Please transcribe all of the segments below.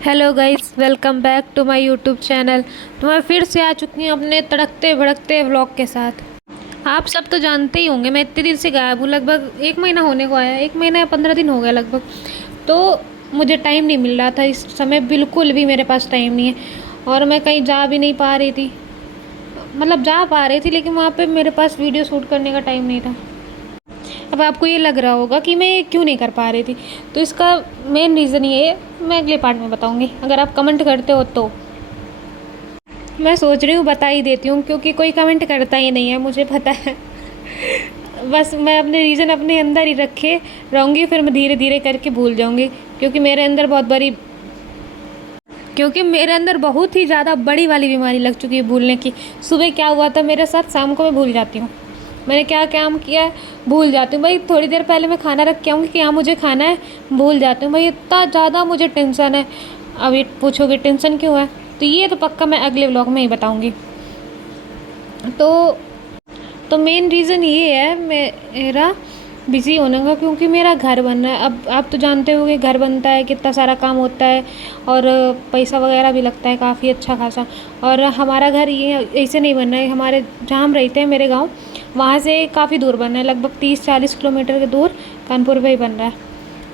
Hello guys, welcome back to my YouTube channel. तो मैं फिर से आ चुकी हूँ अपने तड़कते भड़कते व्लॉग के साथ। आप सब तो जानते ही होंगे मैं इतने दिन से गायब हूँ, लगभग 1 महीना होने को आया, 1 महीना या 15 दिन हो गया लगभग। तो मुझे टाइम नहीं मिल रहा था, इस समय बिल्कुल भी मेरे पास टाइम नहीं है और मैं कहीं जा भी नहीं पा रही थी। मतलब जा पा रही थी लेकिन वहाँ पर मेरे पास वीडियो शूट करने का टाइम नहीं था। अब आपको ये लग रहा होगा कि मैं ये क्यों नहीं कर पा रही थी, तो इसका मेन रीज़न ये है, मैं अगले पार्ट में बताऊंगी। अगर आप कमेंट करते हो तो मैं सोच रही हूँ बता ही देती हूँ, क्योंकि कोई कमेंट करता ही नहीं है, मुझे पता है। बस मैं अपने रीज़न अपने अंदर ही रखे रहूँगी, फिर मैं धीरे धीरे करके भूल जाऊँगी। क्योंकि मेरे अंदर बहुत ही ज़्यादा बड़ी वाली बीमारी लग चुकी है भूलने की। सुबह क्या हुआ था मेरे साथ, शाम को मैं भूल जाती हूँ। मैंने क्या काम किया है भूल जाती हूँ भाई। थोड़ी देर पहले मैं खाना रख के आऊँगी कि हाँ मुझे खाना है, भूल जाती हूँ भाई। इतना ज़्यादा मुझे टेंशन है। अब ये पूछोगे टेंशन क्यों है, तो ये तो पक्का मैं अगले व्लॉग में ही बताऊँगी। तो मेन रीज़न ये है मेरा बिज़ी होने का, क्योंकि मेरा घर बन रहा है। अब आप तो जानते हो कि घर बनता है कितना सारा काम होता है और पैसा वगैरह भी लगता है काफ़ी अच्छा खासा। और हमारा घर ये ऐसे नहीं बन रहा है, हमारे जहाँ हम रहते हैं मेरे गांव, वहाँ से काफ़ी दूर बन रहा है, लगभग 30-40 किलोमीटर के दूर कानपुर पे ही बन रहा है।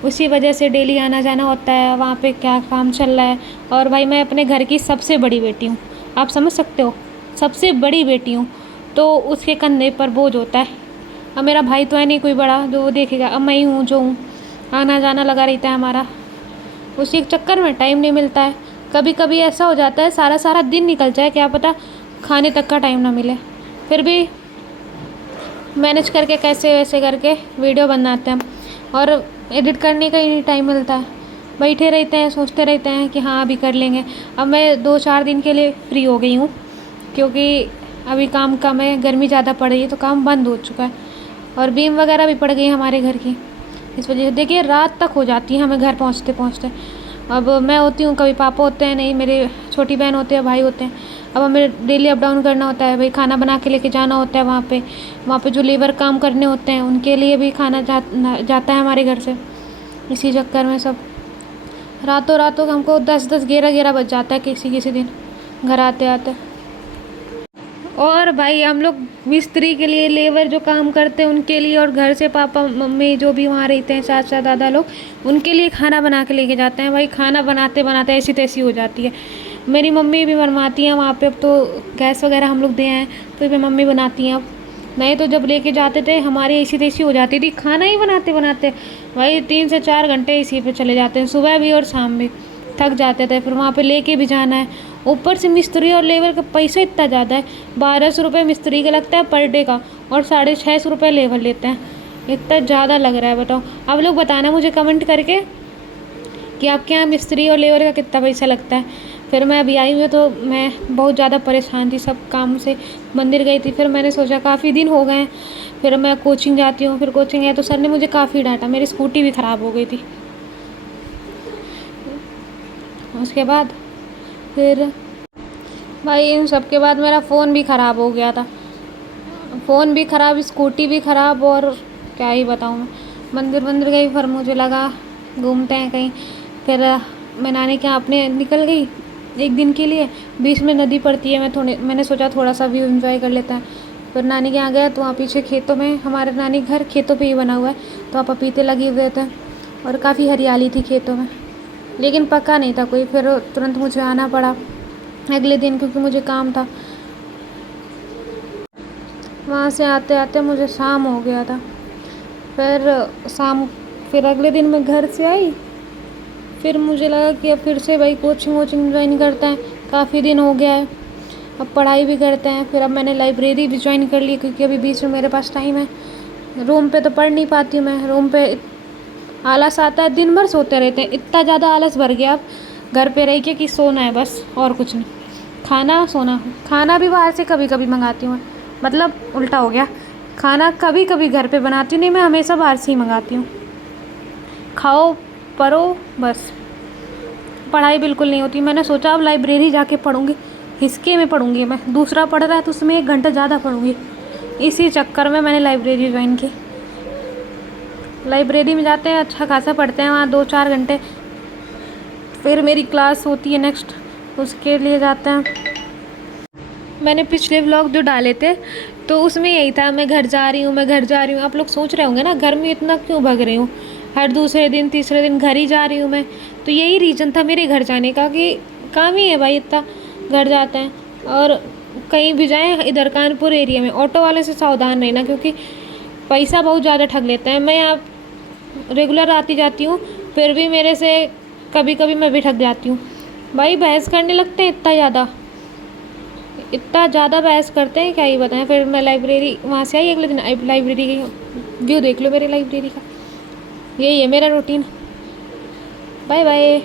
उसी वजह से डेली आना जाना होता है, वहाँ पे क्या काम चल रहा है। और भाई मैं अपने घर की सबसे बड़ी बेटी हूँ, आप समझ सकते हो, सबसे बड़ी बेटी हूँ, तो उसके कंधे पर बोझ होता है। अब मेरा भाई तो है नहीं कोई बड़ा जो वो देखेगा, अब मैं ही हूँ जो हूँ, आना जाना लगा रहता है हमारा। उसी चक्कर में टाइम नहीं मिलता है। कभी कभी ऐसा हो जाता है सारा सारा दिन निकल जाए, क्या पता खाने तक का टाइम ना मिले, फिर भी मैनेज करके कैसे वैसे करके वीडियो बनाते हैं। और एडिट करने का ही नहीं टाइम मिलता है, बैठे रहते हैं सोचते रहते हैं कि हाँ अभी कर लेंगे। अब मैं 2-4 दिन के लिए फ्री हो गई हूँ, क्योंकि अभी काम कम है, गर्मी ज़्यादा पड़ रही है तो काम बंद हो चुका है और बीम वगैरह भी पड़ गई हमारे घर की। इस वजह से देखिए रात तक हो जाती है हमें घर पहुँचते पहुँचते। अब मैं होती हूँ, कभी पापा होते हैं, नहीं मेरे छोटी बहन होते हैं, भाई होते हैं। अब हमें डेली अप डाउन करना होता है भाई, खाना बना के लेके जाना होता है वहाँ पे जो लेबर काम करने होते हैं उनके लिए भी खाना जाता है हमारे घर से। इसी चक्कर में सब रातों रातों हमको 10-10 11-11 बज जाता है किसी किसी दिन घर आते आते। और भाई हम लोग मिस्त्री के लिए, लेबर जो काम करते हैं उनके लिए, और घर से पापा मम्मी जो भी वहाँ रहते हैं, चाचा दादा लोग, उनके लिए खाना बना के लेके जाते हैं। भाई खाना बनाते बनाते ऐसी तैसी हो जाती है। मेरी मम्मी भी बनवाती हैं वहाँ पे, अब तो गैस वगैरह हम लोग दे हैं तो फिर मम्मी बनाती हैं। अब नहीं तो जब लेके जाते थे हमारी ऐसी तैसी हो जाती थी, खाना ही बनाते बनाते भाई 3 से 4 घंटे इसी पे चले जाते हैं, सुबह भी और शाम भी। थक जाते थे, फिर वहाँ पे लेके भी जाना है, ऊपर से मिस्त्री और लेबर का पैसा इतना ज़्यादा है। 1200 रुपये मिस्त्री का लगता है पर डे का, और 650 रुपये लेबर लेते हैं। इतना ज़्यादा लग रहा है, बताओ आप लोग बताना मुझे कमेंट करके कि आपके यहाँ मिस्त्री और लेबर का कितना पैसा लगता है। फिर मैं अभी आई हूँ तो मैं बहुत ज़्यादा परेशान थी सब काम से, मंदिर गई थी, फिर मैंने सोचा काफ़ी दिन हो गए, फिर मैं कोचिंग जाती हूँ, फिर कोचिंग गया तो सर ने मुझे काफ़ी डांटा, मेरी स्कूटी भी ख़राब हो गई थी। उसके बाद फिर भाई इन सब के बाद मेरा फ़ोन भी ख़राब हो गया था, फ़ोन भी ख़राब, स्कूटी भी ख़राब, और क्या ही बताऊँ मैं। मंदिर मंदिर गई, फिर मुझे लगा घूमते हैं कहीं, फिर मैं नानी के यहाँ अपने निकल गई एक दिन के लिए। बीच में नदी पड़ती है, मैंने सोचा थोड़ा सा व्यू एंजॉय कर लेता है। फिर नानी के यहाँ गया तो वहाँ पीछे खेतों में, हमारे नानी घर खेतों पे ही बना हुआ है, तो वहाँ पपीते लगे हुए थे और काफ़ी हरियाली थी खेतों में, लेकिन पका नहीं था कोई। फिर तुरंत मुझे आना पड़ा अगले दिन, क्योंकि मुझे काम था। वहाँ से आते आते मुझे शाम हो गया था। फिर अगले दिन मैं घर से आई, फिर मुझे लगा कि अब फिर से भाई कोचिंग वोचिंग ज्वाइन करते हैं, काफ़ी दिन हो गया है, अब पढ़ाई भी करते हैं। फिर अब मैंने लाइब्रेरी भी ज्वाइन कर ली, क्योंकि अभी बीच में मेरे पास टाइम है। रूम पे तो पढ़ नहीं पाती हूँ मैं, रूम पे आलस आता है, दिन भर सोते रहते हैं, इतना ज़्यादा आलस भर गया अब घर पे रह के कि सोना है बस और कुछ नहीं, खाना सोना। खाना भी बाहर से कभी कभी मंगाती हूँ मैं, मतलब उल्टा हो गया, खाना कभी कभी घर पे बनाती हूँ, नहीं मैं हमेशा बाहर से ही मंगाती हूँ। खाओ पढ़ो बस, पढ़ाई बिल्कुल नहीं होती। मैंने सोचा अब लाइब्रेरी जाके पढ़ूँगी, हिस्के में पढ़ूँगी मैं, दूसरा पढ़ रहा है तो उसमें 1 घंटा ज़्यादा पढ़ूँगी। इसी चक्कर में मैंने लाइब्रेरी ज्वाइन की। लाइब्रेरी में जाते हैं अच्छा खासा पढ़ते हैं, वहाँ 2-4 घंटे फिर मेरी क्लास होती है नेक्स्ट, उसके लिए जाते हैं। मैंने पिछले व्लॉग जो डाले थे तो उसमें यही था, मैं घर जा रही हूँ, मैं घर जा रही हूँ। आप लोग सोच रहे होंगे ना घर में इतना क्यों भग रही हूँ, हर दूसरे दिन तीसरे दिन घर ही जा रही हूँ मैं। तो यही रीज़न था मेरे घर जाने का कि काम ही है भाई, इतना घर जाते हैं। और कहीं भी जाएँ इधर कानपुर एरिया में ऑटो वाले से सावधान रहना, क्योंकि पैसा बहुत ज़्यादा ठग लेते हैं। मैं यहाँ रेगुलर आती जाती हूँ, फिर भी मेरे से कभी कभी मैं भी ठग जाती हूँ। भाई बहस करने लगते हैं इतना ज़्यादा बहस करते हैं, क्या ही बताएं। फिर मैं लाइब्रेरी वहाँ से आई, अगले दिन लाइब्रेरी गई। व्यू देख लो मेरे लाइब्रेरी का, यही है मेरा रूटीन। Bye bye.